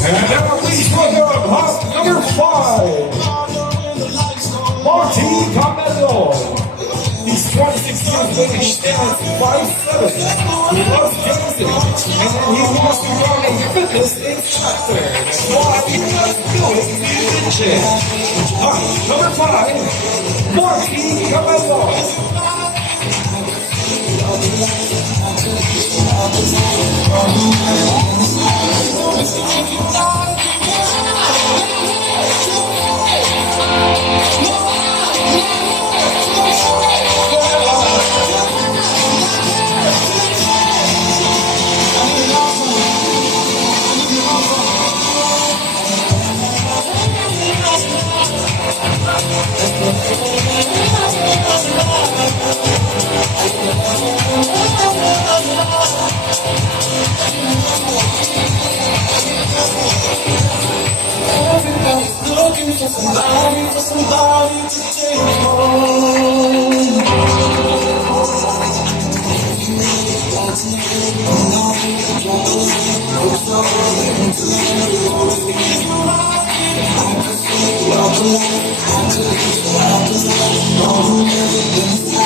And now please welcome host number 5, Marty Carmelo. He's 26 years of age, stands 5'7". He loves dancing, and he wants to run a fitness instructor. That's why he loves doing the gym. Number 5, Marty Carmelo. Looking for somebody to take home. Welcome,